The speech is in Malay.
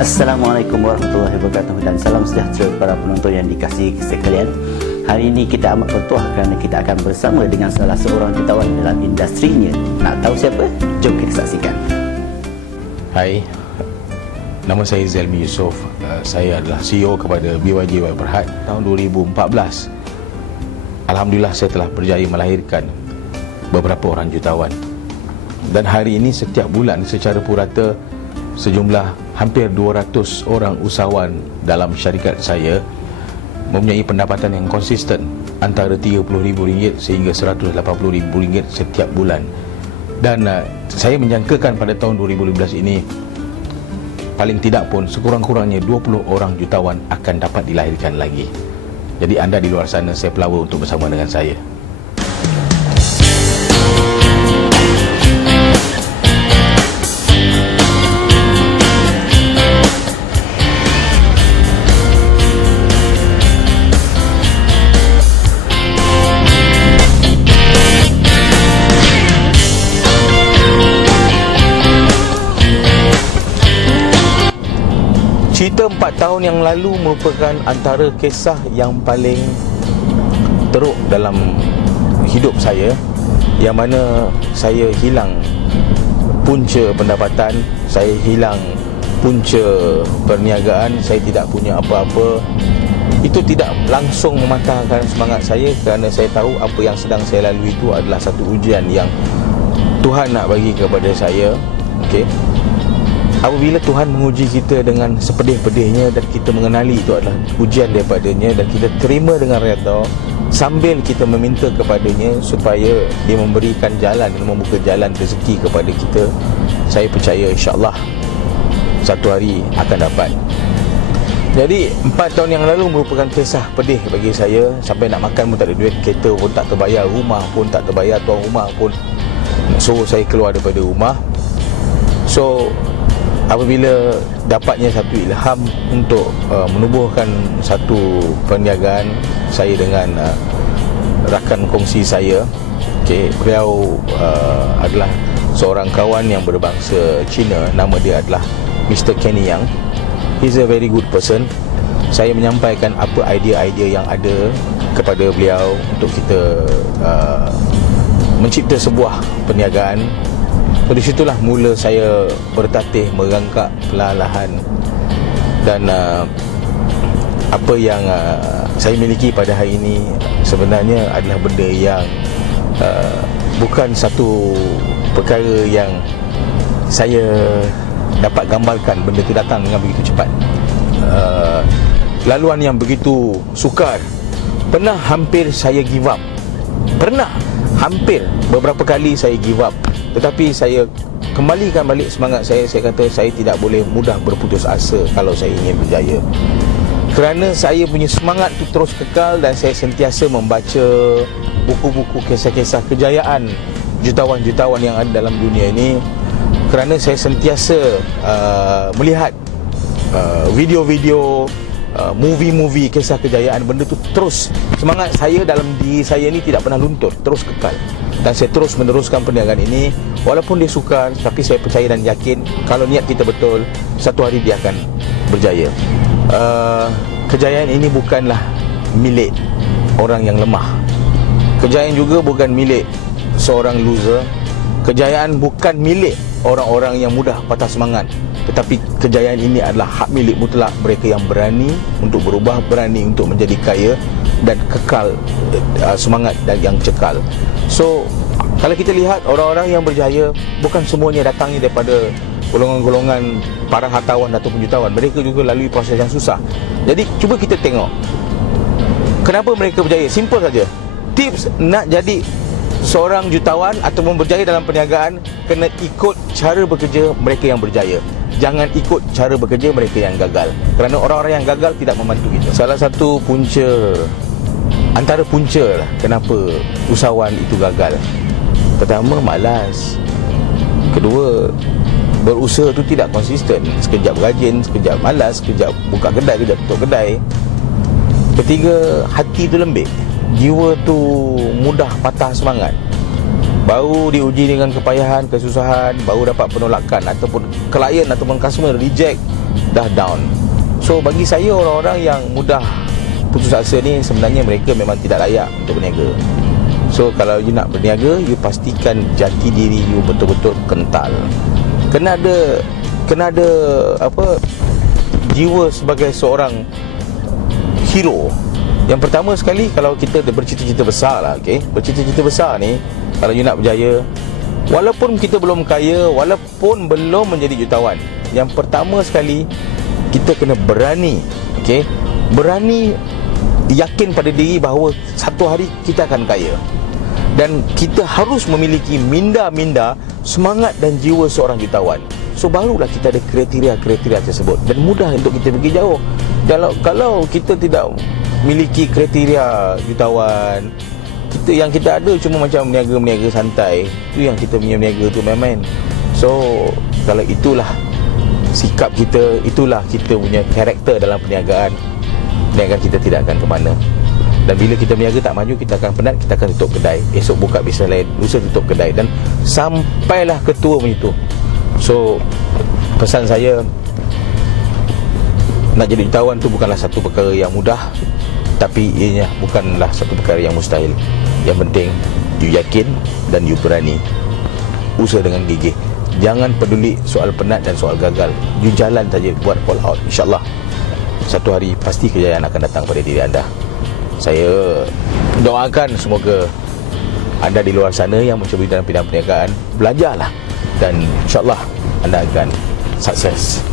Assalamualaikum warahmatullahi wabarakatuh dan salam sejahtera para penonton yang dikasihi sekalian. Hari ini kita amat bertuah kerana kita akan bersama dengan salah seorang jutawan dalam industrinya. Nak tahu siapa? Jom kita saksikan. Hai, nama saya Zelmi Yusof. Saya adalah CEO kepada BYJ Berhad tahun 2014. Alhamdulillah saya telah berjaya melahirkan beberapa orang jutawan. Dan hari ini setiap bulan secara purata sejumlah hampir 200 orang usahawan dalam syarikat saya mempunyai pendapatan yang konsisten antara RM30,000 sehingga RM180,000 setiap bulan. Dan saya menjangkakan pada tahun 2015 ini paling tidak pun sekurang-kurangnya 20 orang jutawan akan dapat dilahirkan lagi. Jadi anda di luar sana, saya pelawar untuk bersama dengan saya. Cerita 4 tahun yang lalu merupakan antara kisah yang paling teruk dalam hidup saya, yang mana saya hilang punca pendapatan, saya hilang punca perniagaan, saya tidak punya apa-apa. Itu tidak langsung mematahkan semangat saya kerana saya tahu apa yang sedang saya lalui itu adalah satu ujian yang Tuhan nak bagi kepada saya. Okey. Apabila Tuhan menguji kita dengan sepedih-pedihnya dan kita mengenali itu adalah ujian daripadanya dan kita terima dengan redha sambil kita meminta kepadanya supaya dia memberikan jalan dan membuka jalan rezeki kepada kita, saya percaya insya-Allah satu hari akan dapat. Jadi 4 tahun yang lalu merupakan kisah pedih bagi saya. Sampai nak makan pun tak ada duit, kereta pun tak terbayar, rumah pun tak terbayar, tuan rumah pun suruh saya keluar daripada rumah. So apabila dapatnya satu ilham untuk menubuhkan satu perniagaan, saya dengan rakan kongsi saya, beliau adalah seorang kawan yang berbangsa Cina. Nama dia adalah Mr. Kenny Yang. He's a very good person. Saya menyampaikan apa idea-idea yang ada kepada beliau untuk kita mencipta sebuah perniagaan. So, di situlah mula saya bertatih merangkak perlahan-lahan. Dan apa yang saya miliki pada hari ini sebenarnya adalah benda yang bukan satu perkara yang saya dapat gambarkan. Benda itu datang dengan begitu cepat. Laluan yang begitu sukar. Pernah hampir saya give up. Pernah hampir beberapa kali saya give up. Tetapi saya kembalikan balik semangat saya. Saya kata saya tidak boleh mudah berputus asa kalau saya ingin berjaya. Kerana saya punya semangat itu terus kekal dan saya sentiasa membaca buku-buku kisah-kisah kejayaan jutawan-jutawan yang ada dalam dunia ini. Kerana saya sentiasa melihat video-video, movie-movie kisah kejayaan. Benda tu terus, semangat saya dalam diri saya ni tidak pernah luntur, terus kekal. Dan saya terus meneruskan perniagaan ini walaupun dia sukar, tapi saya percaya dan yakin kalau niat kita betul, satu hari dia akan berjaya. Kejayaan ini bukanlah milik orang yang lemah. Kejayaan juga bukan milik seorang loser. Kejayaan bukan milik orang-orang yang mudah patah semangat. Tetapi kejayaan ini adalah hak milik mutlak mereka yang berani untuk berubah, berani untuk menjadi kaya dan kekal semangat dan yang cekal. So, kalau kita lihat orang-orang yang berjaya, bukan semuanya datangnya daripada golongan-golongan para hartawan ataupun jutawan. Mereka juga lalui proses yang susah. Jadi, cuba kita tengok kenapa mereka berjaya. Simple saja. Tips nak jadi seorang jutawan ataupun berjaya dalam perniagaan, kena ikut cara bekerja mereka yang berjaya. Jangan ikut cara bekerja mereka yang gagal. Kerana orang-orang yang gagal tidak membantu kita. Salah satu punca, antara punca lah kenapa usahawan itu gagal. Pertama, malas. Kedua, berusaha tu tidak konsisten. Sekejap rajin, sekejap malas, sekejap buka kedai, sekejap tutup kedai. Ketiga, hati tu lembik. Jiwa tu mudah patah semangat. Baru diuji dengan kepayahan, kesusahan, baru dapat penolakan ataupun klien ataupun customer reject, dah down. So bagi saya, orang-orang yang mudah putus asa ni sebenarnya mereka memang tidak layak untuk berniaga. So kalau you nak berniaga, you pastikan jati diri you betul-betul kental. Kena ada jiwa sebagai seorang hero. Yang pertama sekali, kalau kita bercita-cita besar lah, okay? Bercita-cita besar ni, kalau you nak berjaya, walaupun kita belum kaya, walaupun belum menjadi jutawan, yang pertama sekali, kita kena berani, okay? Berani yakin pada diri bahawa satu hari kita akan kaya. Dan kita harus memiliki minda-minda, semangat dan jiwa seorang jutawan. So barulah kita ada kriteria-kriteria tersebut, dan mudah untuk kita pergi jauh. Kalau kita tidak miliki kriteria jutawan, yang kita ada cuma macam meniaga santai, itu yang kita punya meniaga tu main-main. So kalau itulah sikap kita, itulah kita punya karakter dalam perniagaan kita tidak akan ke mana. Dan bila kita berniaga tak maju, kita akan penat, kita akan tutup kedai, esok buka bisnes lain, lusa tutup kedai, dan sampailah ke tua macam itu. So pesan saya, nak jadi jutawan tu bukanlah satu perkara yang mudah, tapi ianya bukanlah satu perkara yang mustahil. Yang penting you yakin dan you berani, usaha dengan gigih. Jangan peduli soal penat dan soal gagal, you jalan saja, buat all out. InsyaAllah satu hari pasti kejayaan akan datang pada diri anda. Saya doakan semoga anda di luar sana yang mencuba dalam bidang perniagaan, belajarlah, dan insyaAllah anda akan sukses.